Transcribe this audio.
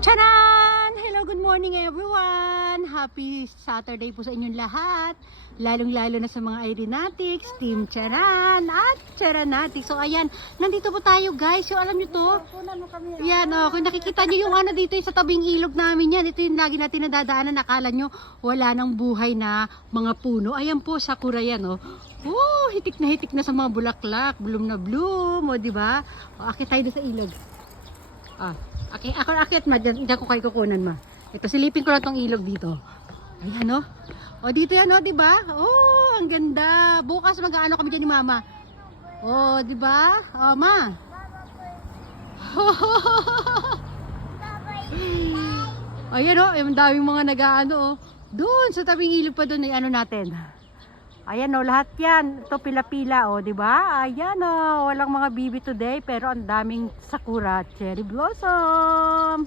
Charan! Hello, good morning everyone! Happy Saturday po sa inyong lahat. Lalong-lalo na sa mga Irenatics, Team Charan at Charanatics. So ayan, nandito po tayo guys. Yung alam nyo to? Yan kung nakikita nyo yung ano dito yung sa tabing ilog namin yan. Ito yung lagi natin nadadaanan. Nakala nyo wala nang buhay na mga puno. Ayan po, sakura yan hitik na sa mga bulaklak. Bloom na bloom. O diba? Akit tayo doon sa ilog. Okay, ako akit ma, dyan ko kayo kukunan ma. Ito, silipin ko lang tong ilog dito. Ayan dito yan di ba? Ang ganda. Bukas mag-aano kami dyan ni mama. Di ba? Ma. Ayan yung daming mga nag-aano Doon sa tabing ilog pa doon ay ano natin. Ayan lahat yan. Ito pila-pila di ba? Ayan walang mga bibi today pero ang daming sakura cherry blossom.